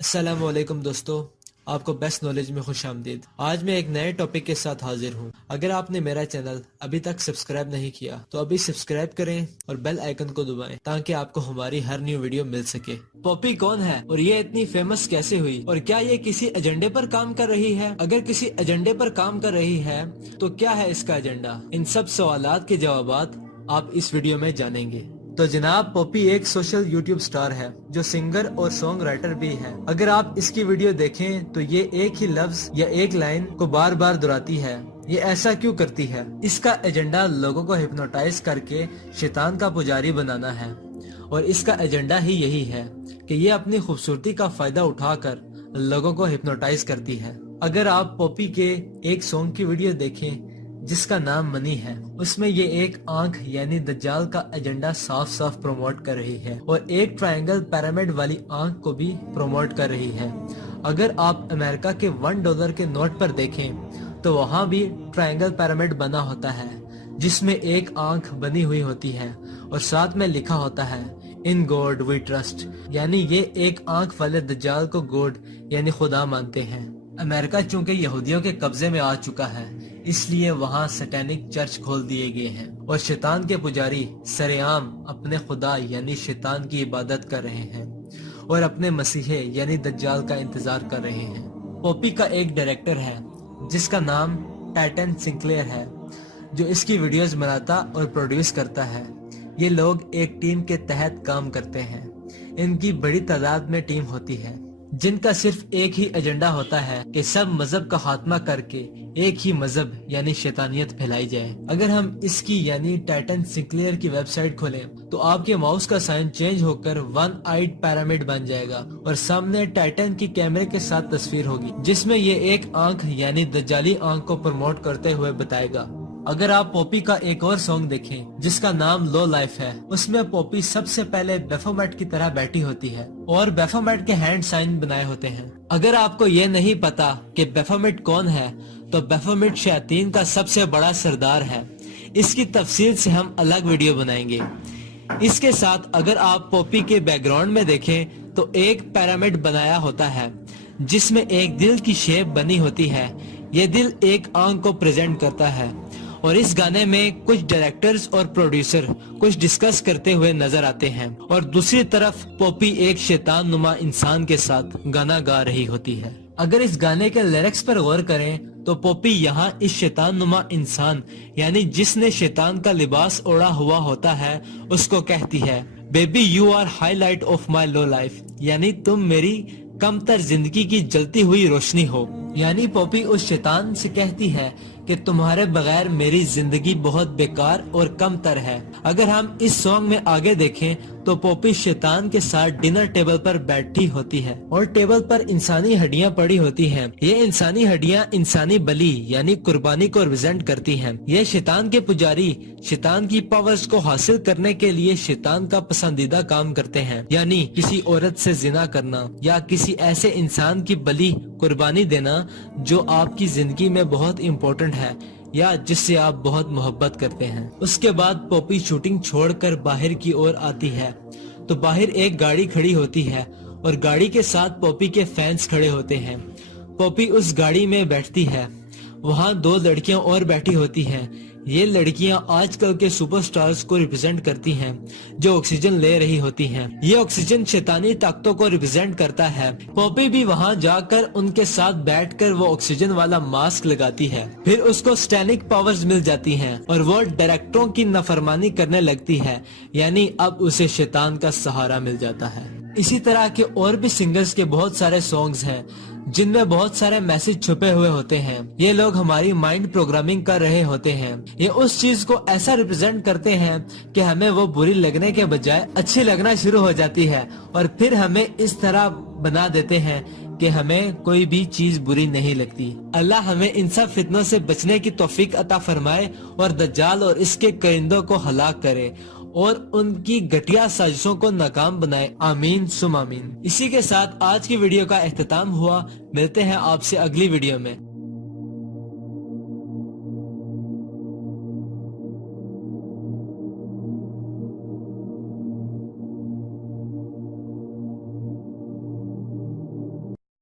السلام علیکم دوستو، آپ کو بیسٹ نالج میں خوش آمدید۔ آج میں ایک نئے ٹاپک کے ساتھ حاضر ہوں۔ اگر آپ نے میرا چینل ابھی تک سبسکرائب نہیں کیا تو ابھی سبسکرائب کریں اور بیل آئیکن کو دبائیں تاکہ آپ کو ہماری ہر نیو ویڈیو مل سکے۔ پوپی کون ہے اور یہ اتنی فیمس کیسے ہوئی، اور کیا یہ کسی ایجنڈے پر کام کر رہی ہے؟ اگر کسی ایجنڈے پر کام کر رہی ہے تو کیا ہے اس کا ایجنڈا؟ ان سب سوالات کے جوابات آپ اس ویڈیو میں جانیں گے۔ تو جناب، پوپی ایک سوشل یوٹیوب سٹار ہے جو سنگر اور سانگ رائٹر بھی ہے۔ اگر آپ اس کی ویڈیو دیکھیں تو یہ ایک ہی لفظ یا ایک لائن کو بار بار دہراتی ہے۔ یہ ایسا کیوں کرتی ہے؟ اس کا ایجنڈا لوگوں کو ہپنوٹائز کر کے شیطان کا پجاری بنانا ہے، اور اس کا ایجنڈا ہی یہی ہے کہ یہ اپنی خوبصورتی کا فائدہ اٹھا کر لوگوں کو ہپنوٹائز کرتی ہے۔ اگر آپ پوپی کے ایک سانگ کی ویڈیو دیکھیں جس کا نام منی ہے، اس میں یہ ایک آنکھ یعنی دجال کا ایجنڈا صاف صاف پروموٹ کر رہی ہے، اور ایک ٹرائنگل پیرامڈ والی آنکھ کو بھی پروموٹ کر رہی ہے۔ اگر آپ امریکہ کے $1 کے نوٹ پر دیکھیں تو وہاں بھی ٹرائنگل پیرامڈ بنا ہوتا ہے جس میں ایک آنکھ بنی ہوئی ہوتی ہے اور ساتھ میں لکھا ہوتا ہے ان گوڈ وی ٹرسٹ، یعنی یہ ایک آنکھ والے دجال کو گوڈ یعنی خدا مانتے ہیں۔ امریکہ چونکہ یہودیوں کے قبضے میں آ چکا ہے، اس لیے وہاں سٹینک چرچ کھول دیے گئے ہیں، اور شیطان کے پجاری سرعام اپنے خدا یعنی شیطان کی عبادت کر رہے ہیں اور اپنے مسیحے یعنی دجال کا انتظار کر رہے ہیں۔ پوپی کا ایک ڈائریکٹر ہے جس کا نام ٹائٹن سنکلیئر ہے، جو اس کی ویڈیوز بناتا اور پروڈیوس کرتا ہے۔ یہ لوگ ایک ٹیم کے تحت کام کرتے ہیں۔ ان کی بڑی تعداد میں ٹیم ہوتی ہے جن کا صرف ایک ہی ایجنڈا ہوتا ہے کہ سب مذہب کا خاتمہ کر کے ایک ہی مذہب یعنی شیطانیت پھیلائی جائے۔ اگر ہم اس کی یعنی ٹائٹن سنکلیئر کی ویب سائٹ کھولیں تو آپ کے ماؤس کا سائن چینج ہو کر ون آئیڈ پیرامڈ بن جائے گا، اور سامنے ٹائٹن کی کیمرے کے ساتھ تصویر ہوگی جس میں یہ ایک آنکھ یعنی دجالی آنکھ کو پروموٹ کرتے ہوئے بتائے گا۔ اگر آپ پوپی کا ایک اور سانگ دیکھیں جس کا نام لو لائف ہے، اس میں پوپی سب سے پہلے بیفومیٹ کی طرح بیٹھی ہوتی ہے اور بیفومیٹ کے ہینڈ سائن بنائے ہوتے ہیں۔ اگر آپ کو یہ نہیں پتا کہ بیفومیٹ کون ہے تو بیفومیٹ شیاطین کا سب سے بڑا سردار ہے۔ اس کی تفصیل سے ہم الگ ویڈیو بنائیں گے۔ اس کے ساتھ اگر آپ پوپی کے بیک گراؤنڈ میں دیکھیں تو ایک پیرامڈ بنایا ہوتا ہے جس میں ایک دل کی شیپ بنی ہوتی ہے۔ یہ دل ایک آنکھ کو پریزنٹ کرتا ہے، اور اس گانے میں کچھ ڈائریکٹرز اور پروڈیوسر کچھ ڈسکس کرتے ہوئے نظر آتے ہیں، اور دوسری طرف پوپی ایک شیطان نما انسان کے ساتھ گانا گا رہی ہوتی ہے۔ اگر اس گانے کے لیرکس پر غور کریں تو پوپی یہاں اس شیطان نما انسان یعنی جس نے شیطان کا لباس اوڑا ہوا ہوتا ہے اس کو کہتی ہے، baby you are highlight of my love life, یعنی تم میری کم تر زندگی کی جلتی ہوئی روشنی ہو۔ یعنی پوپی اس شیطان سے کہتی ہے کہ تمہارے بغیر میری زندگی بہت بیکار اور کم تر ہے۔ اگر ہم اس سانگ میں آگے دیکھیں تو پوپی شیطان کے ساتھ ڈنر ٹیبل پر بیٹھی ہوتی ہے اور ٹیبل پر انسانی ہڈیاں پڑی ہوتی ہیں۔ یہ انسانی ہڈیاں انسانی بلی یعنی قربانی کو ریپرزینٹ کرتی ہیں۔ یہ شیطان کے پجاری شیطان کی پاورز کو حاصل کرنے کے لیے شیطان کا پسندیدہ کام کرتے ہیں، یعنی کسی عورت سے زنا کرنا یا کسی ایسے انسان کی بلی قربانی دینا جو آپ کی زندگی میں بہت امپورٹنٹ ہے یا جس سے آپ بہت محبت کرتے ہیں۔ اس کے بعد پوپی شوٹنگ چھوڑ کر باہر کی اور آتی ہے تو باہر ایک گاڑی کھڑی ہوتی ہے اور گاڑی کے ساتھ پوپی کے فینس کھڑے ہوتے ہیں۔ پوپی اس گاڑی میں بیٹھتی ہے، وہاں 2 لڑکیاں اور بیٹھی ہوتی ہیں۔ یہ لڑکیاں آج کل کے سپر سٹارز کو ریپرزینٹ کرتی ہیں جو آکسیجن لے رہی ہوتی ہیں۔ یہ آکسیجن شیطانی طاقتوں کو ریپرزینٹ کرتا ہے۔ پوپی بھی وہاں جا کر ان کے ساتھ بیٹھ کر وہ آکسیجن والا ماسک لگاتی ہے، پھر اس کو سٹینک پاورز مل جاتی ہیں اور وہ ڈائریکٹروں کی نافرمانی کرنے لگتی ہے، یعنی اب اسے شیطان کا سہارا مل جاتا ہے۔ اسی طرح کے اور بھی سنگرز کے بہت سارے سانگز ہیں جن میں بہت سارے میسج چھپے ہوئے ہوتے ہیں۔ یہ لوگ ہماری مائنڈ پروگرامنگ کر رہے ہوتے ہیں۔ یہ اس چیز کو ایسا ریپرزینٹ کرتے ہیں کہ ہمیں وہ بری لگنے کے بجائے اچھی لگنا شروع ہو جاتی ہے، اور پھر ہمیں اس طرح بنا دیتے ہیں کہ ہمیں کوئی بھی چیز بری نہیں لگتی۔ اللہ ہمیں ان سب فتنوں سے بچنے کی توفیق عطا فرمائے اور دجال اور اس کے کرندوں کو ہلاک کرے اور ان کی گھٹیا سازشوں کو ناکام بنائے، آمین سم آمین۔ اسی کے ساتھ آج کی ویڈیو کا اختتام ہوا۔ ملتے ہیں آپ سے اگلی ویڈیو میں۔